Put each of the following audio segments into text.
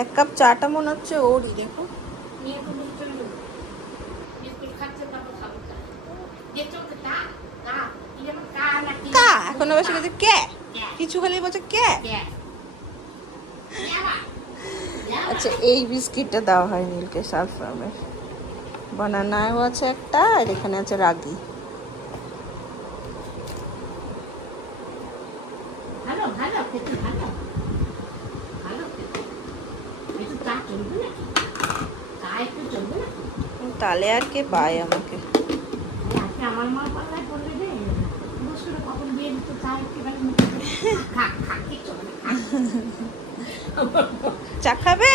এক কাপ চাটা মনে হচ্ছে ওরই, দেখো। কা এখনো বসে গেছে কে, কিছু হলেই বলছে কে। আচ্ছা, এই বিস্কিটটা দেওয়া হয় নীলকে, সালফ্রামের বানানাও আছে একটা, আর এখানে আছে রাগি। তাহলে আর কে পায় আমাকে। আমার মা পাল্লায় পড়লে রে কখন দিয়ে দিতে চায় চা খাবে,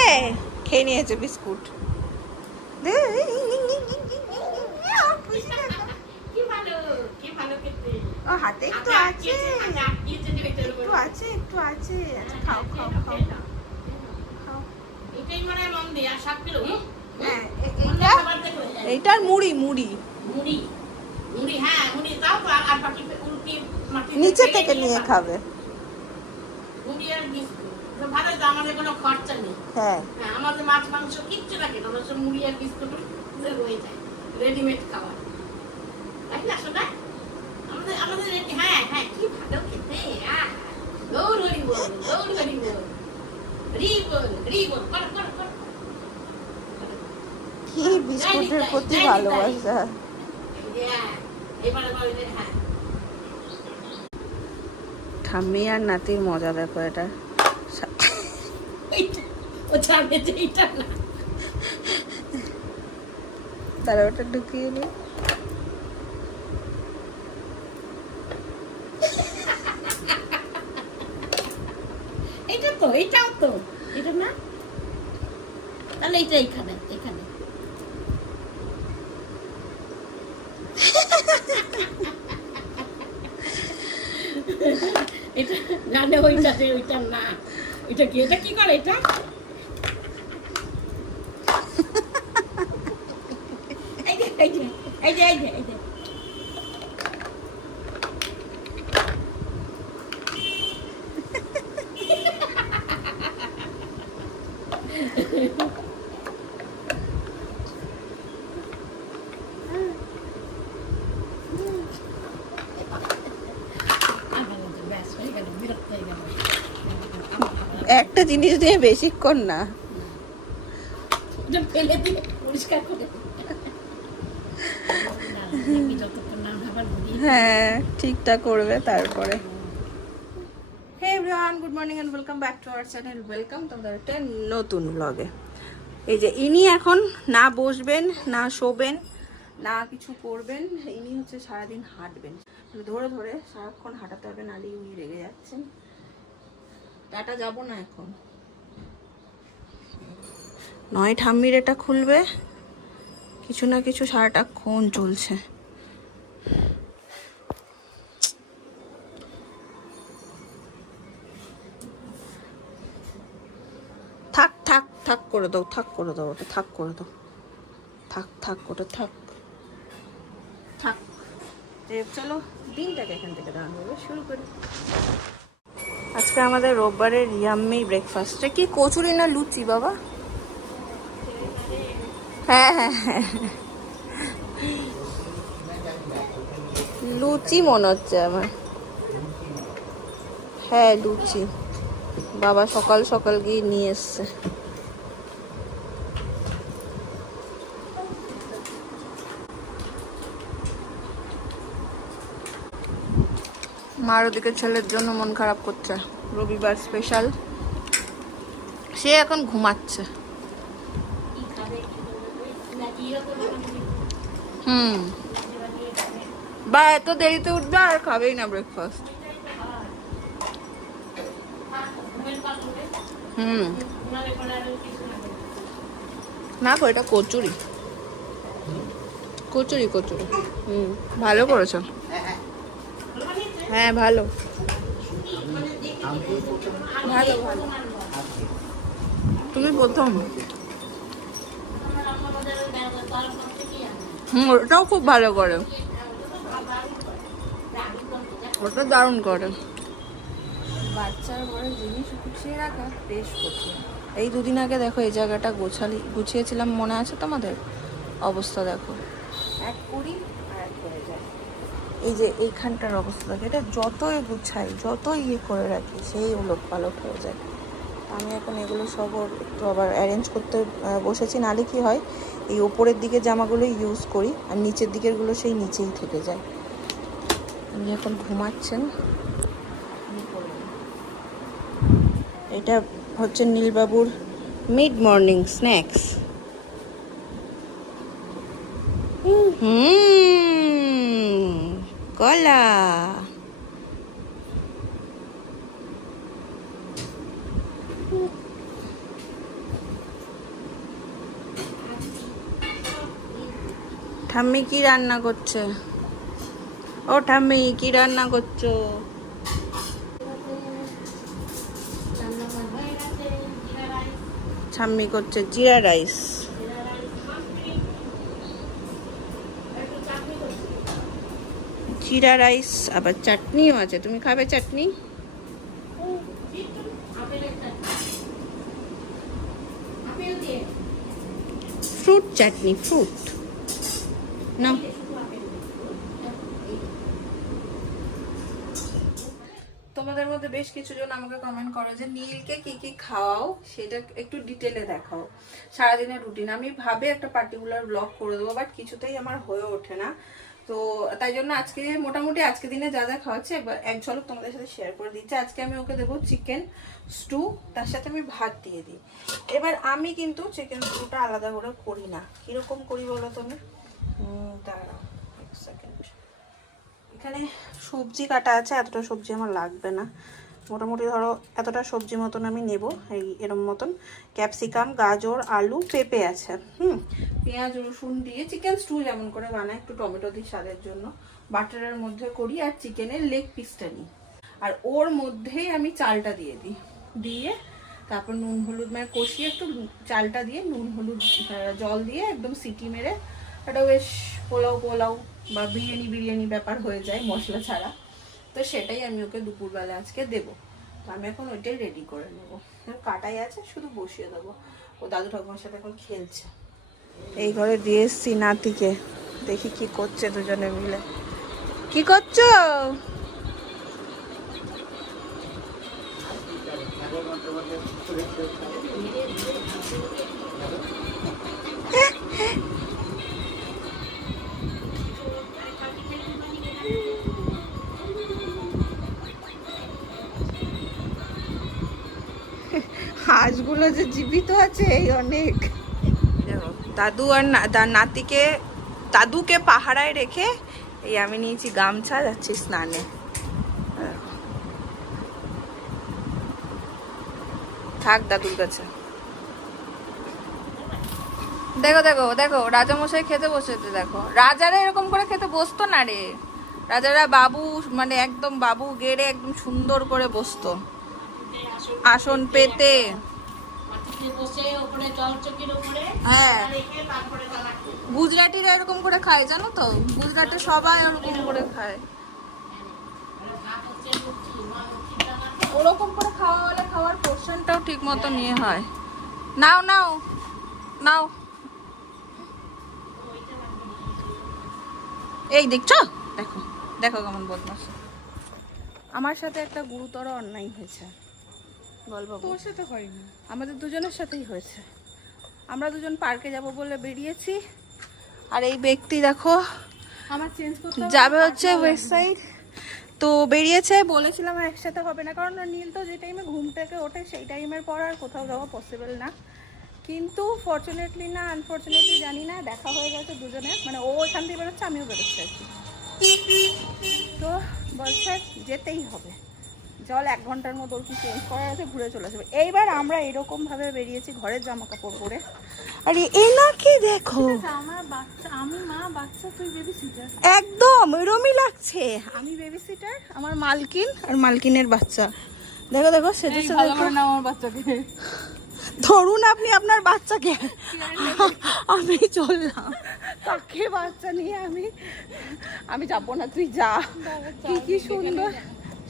খেয়ে নিয়েছে বিস্কুট। ও হাতে একটু আছে, একটু আছে, একটু আছে। আচ্ছা খাও খাও খাও খাও। এইটার মুড়ি মুড়ি নিচে থেকে নিয়ে খাবে। আমাদের কোনো খরচা নেই। হ্যাঁ, আমাদের মাছ মাংস কিচ্ছু লাগে না, মুড়ি আর বিস্কুট হয়ে যায়, রেডিমেড খাবার, তাই না সোনা? আমাদের আমাদের হ্যাঁ হ্যাঁ, কি ভালো খেতে। গৌর হরি বল, গৌর হরি বল, হরি বল, হরি বল, কর কর কর। কি বিস্কুটের প্রতি ভালোবাসা। ঠাম্মি আর নাতির মজা দেখো, এটা তারা ওটা ঢুকিয়ে নি। এটা তো, এটাও তো, এটা না, তাহলে এটা এখানে এখানে। এটা জানে ওইটাতে, ওইটা না, এটা কি, এটা কি করে এটা? এই যে এই যে এই যে এই যে এই যে একটা জিনিস দিয়ে বেশিক্ষণ না, ফেলে দিয়ে পরিষ্কার করে। হ্যাঁ ঠিকঠাক করবে তারপরে। Hey everyone, good morning and welcome back to our channel. Welcome তোমাদের একটা নতুন ব্লগে। এই যে ইনি এখন না বসবেন, না শোবেন, না কিছু করবেন। ইনি হচ্ছে সারাদিন হাঁটবেন, ধরে ধরে সারাক্ষণ হাঁটাতে হবে, নাহলে উনি রেগে যাচ্ছেন। টাটা যাব না এখন, নয় ঠাম্মির এটা খুলবে, কিছু না কিছু সারাটাক্ষণ চলছে। থাক থাক থাক করে দাও, থাক করে দাও, ওটা থাক করে দাও, থাক থাক ওটা থাক থাক। চলো দিনটাকে এখান থেকে দাঁড়ানো শুরু করি। আজকে আমাদের রোববারের ইয়াম্মি ব্রেকফাস্টে কি কচুরি না লুচি বাবা? হ্যাঁ হ্যাঁ হ্যাঁ, লুচি মনে হচ্ছে আমার। হ্যাঁ লুচি, বাবা সকাল সকাল গিয়ে নিয়ে এসছে। মার ওদিকে ছেলের জন্য মন খারাপ করছে, রবিবার স্পেশাল, সে এখন ঘুমাচ্ছে। বা এত দেরিতে উঠবে আর খাবেই না ব্রেকফাস্ট। না গো, এটা কচুরি কচুরি কচুরি। ভালো করেছো, হ্যাঁ ভালো ভালো ভালো। তুমি প্রথম। ওটাও খুব ভালো করে, ওটা দারুণ করে। বাচ্চার ঘরে জিনিস গুছিয়ে রাখা বেশ কঠিন। এই দুদিন আগে দেখো এই জায়গাটা গুছিয়েছিলাম, মনে আছে তোমাদের? অবস্থা দেখো, এক করি আর এক হয়ে যায়। এই যে এইখানটার অবস্থা দেখো, এটা যতই গুছাই, যতই ইয়ে করে রাখি, সেই ওলট পালট হয়ে যায়। আমি এখন এগুলো সব একটু আবার অ্যারেঞ্জ করতে বসেছি। নালে কি হয়, এই ওপরের দিকের জামাগুলো ইউজ করি আর নিচের দিকেরগুলো সেই নিচেই থেকে যায়। উনি এখন ঘুমাচ্ছেন। এটা হচ্ছে নীলবাবুর মিড মর্নিং স্ন্যাক্স। কলা। ঠাম্মি কি রান্না করছে? ও ঠাম্মি কি রান্না করছো? ঠাম্মি করছে জিরা রাইস। জিরা রাইস আবার চাটনিও আছে। তুমি খাবে চাটনি? ফ্রুট চাটনি, ফ্রুট না। তোমাদের মধ্যে বেশ কিছু জন আমাকে কমেন্ট করো যে নীলকে কি কি খাওয়াও সেটা একটু ডিটেলে দেখাও, সারাদিনের রুটিন। আমি ভাবে একটা পার্টিকুলার ব্লগ করে দেবো, বাট কিছুতেই আমার হয়ে ওঠে না। তো তাই জন্য আজকে মোটামুটি আজকে দিনে যা যা খাওয়াচ্ছে এক ঝলক তোমাদের সাথে শেয়ার করে দিচ্ছি। আজকে আমি ওকে দেবো চিকেন স্টু, তার সাথে আমি ভাত দিয়ে দিই। এবার আমি কিন্তু চিকেন স্টুটা আলাদা করে করি না। কীরকম করি বলো তুমি? দাঁড়াও এক সেকেন্ড। এখানে সবজি কাটা আছে, এতটা সবজি আমার লাগবে না। মোটামুটি ধরো এতটা সবজি মতন আমি নেব, এই এরম মতন। ক্যাপসিকাম, গাজর, আলু, পেঁপে আছে। পেঁয়াজ রসুন দিয়ে চিকেন স্টু যেমন করে বানাই, একটু টমেটো দিই স্বাদের জন্য, বাটারের মধ্যে করি। আর চিকেনের লেগ পিসটা নিই, আর ওর মধ্যেই আমি চালটা দিয়ে দিই। দিয়ে তারপর নুন হলুদ কষিয়ে একটু চালটা দিয়ে নুন হলুদ জল দিয়ে একদম সিটি মেরে এটা বেশ পোলাও পোলাও বা বিরিয়ানি ব্যাপার হয়ে যায় মশলা ছাড়া। তো সেটাই আমি ওকে দুপুরবেলা আজকে দেবো। তো আমি এখন ওইটাই রেডি করে নেবো। কাটাই আছে, শুধু বসিয়ে দেবো। ও দাদু ঠাকুমার সাথে এখন খেলছে। এই ঘরে দিয়ে এসছি নাতিকে, দেখি কি করছে দুজনে মিলে। কি করছো? হাঁসগুলো যে জীবিত আছে এই অনেক। দাদু আর দাদুকে পাহারায় রেখে এই আমি নিয়েছি গামছা, যাচ্ছি স্নানে। থাক দাদুর কাছে। দেখো দেখো দেখো, রাজামশাই খেতে বসেছে। দেখো রাজারা এরকম করে খেতে বসতো না রে। রাজারা বাবু একদম বাবু গেড়ে একদম সুন্দর করে বসতো, আসন পেতে। হ্যাঁ, গুজরাটিরা এরকম করে খায়, জানো তো? গুজরাটে সবাই ওরকম করে খায়। ওরকম করে খাওয়া হলে খাওয়ার পোর্শনটাও ঠিক মতো নিয়ে হয়। নাও নাও নাও। এই দেখছো, দেখো দেখো কেমন বদমাশ। আমার সাথে একটা গুরুতর অন্যায় হয়েছে। বলবো তোর সাথে হয়নি, আমাদের দুজনের সাথেই হয়েছে। আমরা দুজন পার্কে যাব বলে বেরিয়েছি, আর এই ব্যক্তি দেখো আমার চেঞ্জ করতে যাবে হচ্ছে ওয়েস্ট সাইড। তো বেরিয়েছে, বলেছিলাম একসাথে হবে না, কারণ নীল তো যে টাইমে ঘুম থেকে ওঠে সেই টাইমের পর আর কোথাও যাওয়া পসিবল না। কিন্তু ফর্চুনেটলি না আনফর্চুনেটলি জানি না, দেখা হয়ে গেছে দুজনে। ও এখান থেকে বেরোচ্ছে, আমিও বেরোচ্ছি আর কি। তো বলছে যেতেই হবে, চল 1 ঘন্টার মতো ওর কি চেঞ্জ করা আছে, ঘুরে চলে আসবে। এইবার আমরা এরকম ভাবে বেরিয়েছি ঘরের জামা কাপড় পরে। আরে এনাকে দেখো, আমার বাচ্চা, আমি মা, বাচ্চা তুই বেবি সিটার, একদম এরমই লাগছে। আমি বেবি সিটার, আমার মালকিন আর মালকিনের বাচ্চা। দেখো দেখো সেজেছে, দেখো না আমার বাচ্চাকে। ধরুন আপনি আপনার বাচ্চাকে, আমি চললাম। তাকে বাচ্চা নিয়ে আমি যাবো না, তুই যা। কি সুন্দর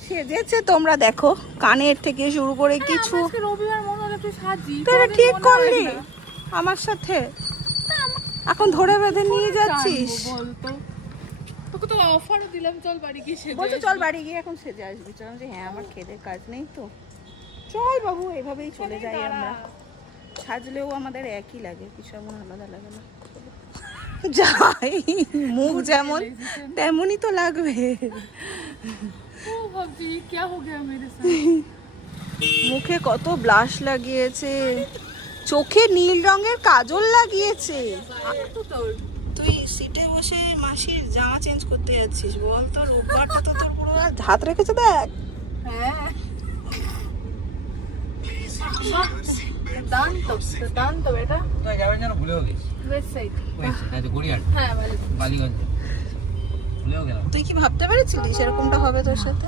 সেজেছে তোমরা দেখো, কানের থেকে শুরু করে কিছু। আজকে রবিবার মনে হলো তুই সাজি। তোরা ঠিক করলি আমার সাথে, এখন ধরে বেঁধে নিয়ে যাচ্ছিস। বলতো তোকে তো অফারও দিলাম, চল বাড়ি গিয়ে সেজে বলছো চল বাড়ি গিয়ে এখন সেজে আসবি। চল যে হ্যাঁ আমার খেতে কাজ নেই তো, চল বাবু এভাবেই চলে যাই আমরা। সাজলেও আমাদের একই লাগে, কিছু এমন আলাদা লাগে না। যাই, মুখ যেমন তেমনই তো লাগবে। ও ভাবছি কি হো গয়া মেরে সাথ। মুখে কত ব্লাশ লাগিয়েছে, চোখে নীল রঙের কাজল লাগিয়েছে। তুই সিটে বসে মাসির জামা চেঞ্জ করতে যাচ্ছিস, বল? তোর উপহারটা তো তোর পুরো হাত রেখেছে, দেখ। হ্যাঁ দান্ত বেটা কোথায় যাবেন যেন ভুলেও গেছি। West side. তো গড়িয়াহাট, হ্যাঁ বালিগঞ্জ ভুলেও গেলাম। তুই কি ভাবতে পেরেছিলিস এরকমটা হবে তোর সাথে?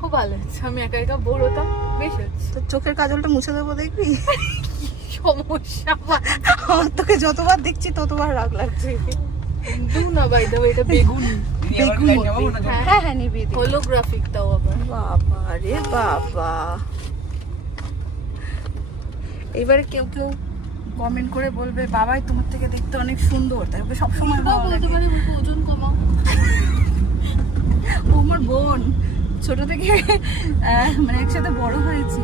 খুব ভালো হচ্ছে, আমি একা একা বোর হতাম, বেশ হচ্ছে। তোর চোখের কাজলটা মুছে দেবো, দেখবি? সমস্যা আমার তোকে যতবার দেখছি ততবার রাগ লাগছে। দু না বাই দাও, এটা বেগুনি। দিদি আবার কি লাইট যাবো না? হ্যাঁ হ্যাঁ নিবি। হোলোগ্রাফিক দাও আবার। বাবা রে বাবা, এবারে কেউ কেউ কমেন্ট করে বলবে বাবাই তোমার থেকে দেখতে অনেক সুন্দর, তাই ওকে সবসময় ভালো বলতে লাগে। পারি ওকে ওজন কমাও। ও আমার বোন, ছোট থেকে মানে একসাথে বড় হয়েছি,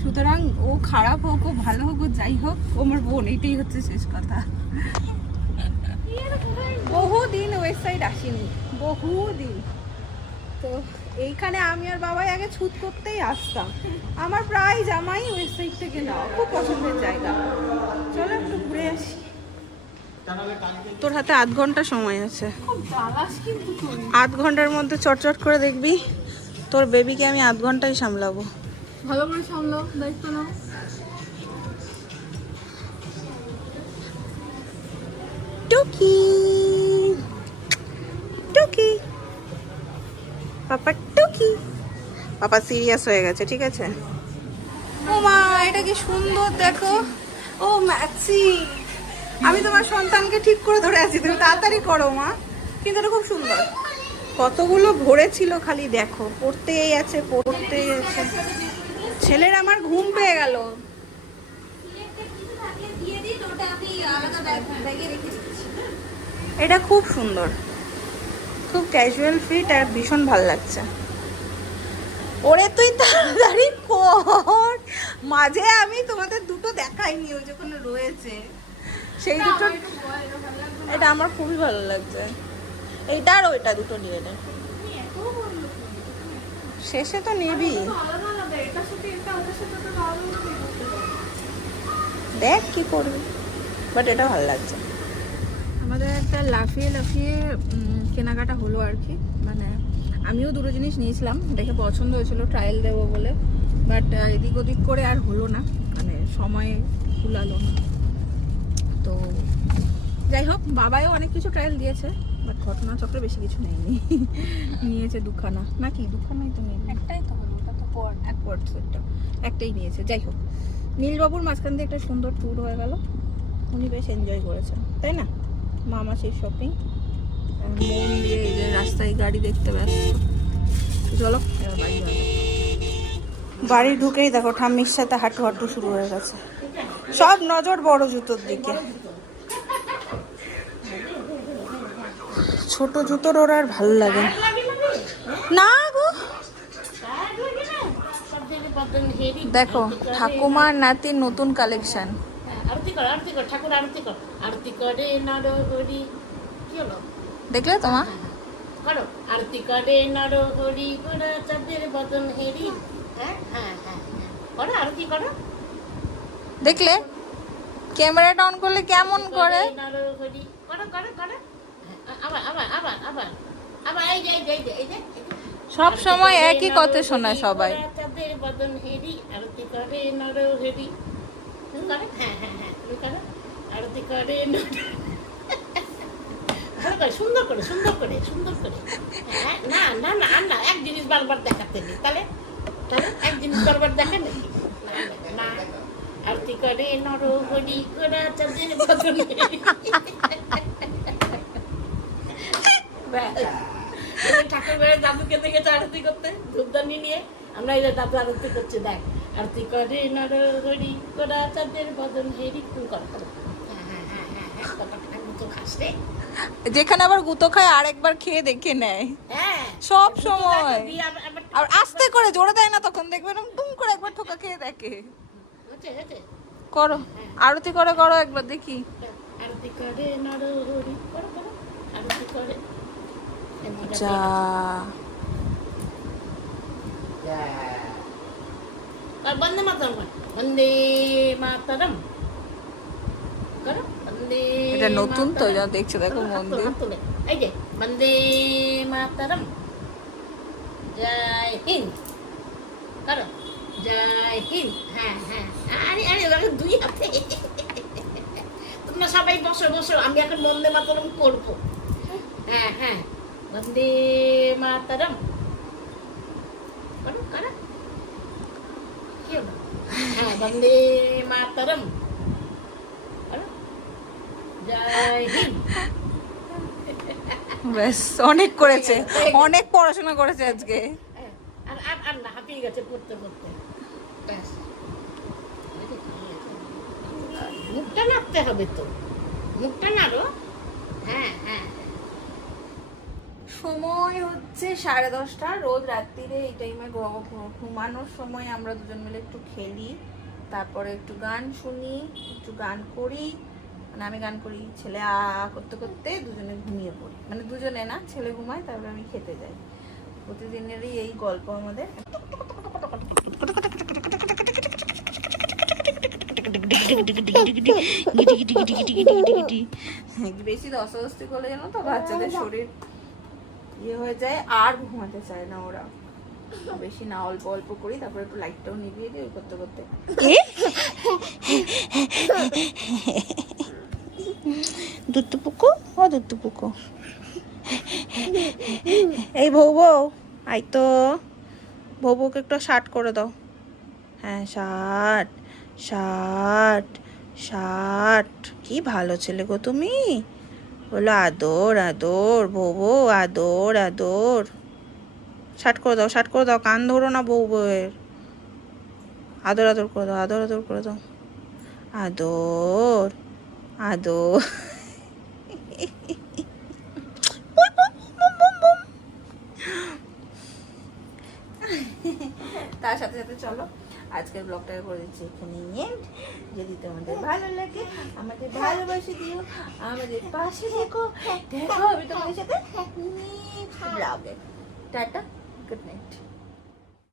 সুতরাং ও খারাপ হোক ও ভালো হোক ও যাই হোক ও আমার বোন, এইটাই হচ্ছে শেষ কথা। বহুদিন ওয়েস্ট সাইড আসিনি, বহুদিন। তো এইখানে আমি আর বাবাই আগে ছুট করতেই আসতাম। আমার প্রায় জামাই ওয়েস্ট সাইড থেকে নাও, খুব পছন্দের জায়গা। চলো একটু ঘুরে আসি। তোর হাতে 8 ঘন্টা সময় আছে, খুব জ্বালাস কিন্তু তুই। 8 ঘন্টার মধ্যে চটচট করে দেখবি তোর বেবিকে আমি 8 ঘন্টাই সামলাবো। ভালো করে সামলাও, দায়িত্ব নাও। টুকি টুকি, পাপা টুকি। পাপা সিরিয়াস হয়ে গেছে, ঠিক আছে? ও মা, এটা কি সুন্দর দেখো। ও ম্যাক্সি, আমি তোমার সন্তানকে ঠিক করে ধরে আছি, তুমি তাড়াতাড়ি করো মা। কিন্তু এটা খুব সুন্দর, কতগুলো ভরেছিল খালি দেখো, পড়তেই আছে পড়তেই আছে। ছেলের আমার ঘুম পেয়ে গেল। এটা খুব সুন্দর, খুব ক্যাজুয়াল ফিট আর ভীষণ ভালো লাগছে। ওরে তুই তাড়াতাড়ি কর, মাঝে আমি তোমাদের দুটো দেখাইনি, ওই যখন রয়েছে সেই দুটো। এটা আমার খুবই ভালো লাগছে, এইটা আর ওইটা দুটো নিয়ে নে, শেষে তো নিবি। দেখ কি করবি, বাট এটা ভালো লাগছে। আমাদের একটা লাফিয়ে লাফিয়ে কেনাকাটা হলো আর কি, মানে আমিও দুটো জিনিস নিয়েছিলাম, দেখে পছন্দ হয়েছিল ট্রায়াল দেবো বলে, বাট এদিক ওদিক করে আর হলো না, মানে সময় কুলালো না। তো যাই হোক, বাবাও অনেক কিছু ট্রায়াল দিয়েছে, বাট ঘটনাচক্রে বেশি কিছু নেয়নি। নিয়েছে দুখানা, নাকি দুখানাই তো নেই, একটাই তো হলো, ওটা তো পর। এক পট সেটটা একটাই নিয়েছে। যাই হোক, নীলবাবুর মাঝখান দিয়ে একটা সুন্দর ট্যুর হয়ে গেল, উনি বেশ এনজয় করেছেন, তাই না? মামাসির শপিং, মন দিয়ে এই যে রাস্তায় গাড়ি দেখতে ব্যস্ত। চলো এবার বাড়ি যাবো। বাড়ি ঢুকেই দেখো ঠাম্মির সাথে হাঁটু হাঁটু শুরু হয়ে গেছে, সব নজর বড় জুতোর দিকে। ছোট জুতোর ওর আর ভালো লাগে না গো। দেখো ঠাকুমার নাতির নতুন কালেকশন। আরতি কর, আরতি কর, ঠাকুর আরতি কর, আরতি করে নরহরি। কি হলো? দেখলে তোমা করো, আরতি করে নরহরি, গোড়া চাঁদের বদন হেরি। হ্যাঁ হ্যাঁ হ্যাঁ, করো আরতি করো। দেখলে ক্যামেরাটা অন করলে কেমন করে। নরহরি করো করো করো। আবার আবার আবার আবার আবার, এই যে এই যে এই যে এই যে সব সময় একই কথা শোনায় সবাই। চাঁদের বদন হেরি, আরতি করে নরহরি। তুমি করো, হ্যাঁ হ্যাঁ হ্যাঁ তুমি করো, আরতি করে ভালো করে, সুন্দর করে সুন্দর করে সুন্দর করে। হ্যাঁ, না না না আর না, এক জিনিস বারবার দেখাতে নেই, তাহলে তাহলে এক জিনিস বারবার দেখে নাকি? না, আরতি করে নরহরি, গোড়া চাঁদের বদন হেরি। ঠাকুর ঘরে দাদুকে দেখেছে আরতি করতে ধূপদানি নিয়ে, আমরা এই যে দাদু আরতি করছে, দেখ আরতি করে নরহরি গোড়া চাঁদের বদন হেরি করো করো। তো খাস রে। যেখানে আবার গুতো খায় আরেকবার খেয়ে দেখে নেয় হ্যাঁ সব সময়, দিয়ে আবার আর আস্তে করে জোরে দেয় না, তখন দেখবে এরকম টুম করে একবার ঠোকা খেয়ে দেখে। হচ্ছে হচ্ছে করো আরতি করে করো একবার দেখি। আরতি করে নরহরি করো করো আরতি করে। এই মজা যা আর বন্দে মাতরম কর, বন্দে মাতরম করো, বন্দে এটা নতুন তো, মাতরম। যা দেখছো দেখো হাত মন্দির। তোলো, হাত তোলো। এই যে বন্দে মাতরম জয় হিন্দ করো, জয় হিন্দ। হ্যাঁ হ্যাঁ আরে আরে ওরা দুই হাতে। তোমরা সবাই বসো বসো, আমি এখন বন্দে মাতরম করবো। হ্যাঁ হ্যাঁ বন্দে মাতরম করো করো। কি হলো? হ্যাঁ বন্দে মাতরম করো, জয় হিন্দ। ব্যাস অনেক করেছে, অনেক পড়াশোনা করেছে আজকে। হ্যাঁ, আর আর আর না হাঁপিয়ে গেছে পড়তে পড়তে। ব্যাস। মুখটা নাড়তে হবে তো, মুখটা নাড়ো। হ্যাঁ হ্যাঁ সময় হচ্ছে 10:30, রোজ রাত্রিরে এই টাইমে ঘুমানোর সময় আমরা দুজন মিলে একটু খেলি, তারপরে একটু গান শুনি, একটু গান করি, মানে আমি গান করি, ছেলে আ করতে করতে দুজনে ঘুমিয়ে পড়ি, মানে দুজনে না, ছেলে ঘুমায় তারপরে আমি খেতে যাই। প্রতিদিনেরই এই গল্প আমাদের। বেশি অস্বস্তি করলে জানো তো বাচ্চাদের শরীর ইয়ে হয়ে যায়, আর ঘুমাতে চায় না ওরা। বেশি না, অল্প অল্প করি, তারপরে একটু লাইটটাও নিভিয়ে দিই, ওই করতে করতে। দুত্তু পুকু, ও দুত্তু পুকু, এই বউ বউ আই তো, বউ বউকে একটু শার্ট করে দাও। হ্যাঁ শার্ট শার্ট শার্ট, কি ভালো ছেলে গো তুমি, বলো আদর আদর বউ বউ, আদর আদর। শার্ট করে দাও, শার্ট করে দাও, কান ধরো না বউ বউয়ের। আদর আদর করে দাও, আদর আদর করে দাও, আদর আদর। তার সাথে সাথে চলো আজকের ব্লগটাকে করে দিচ্ছি এখানে এন্ড। যদি তোমাদের ভালো লাগে আমাদের ভালোবাসা দিও, আমাদের পাশে দেখো, দেখা হবে তোমাদের সাথে নেক্সট ব্লগে। Tata, good night.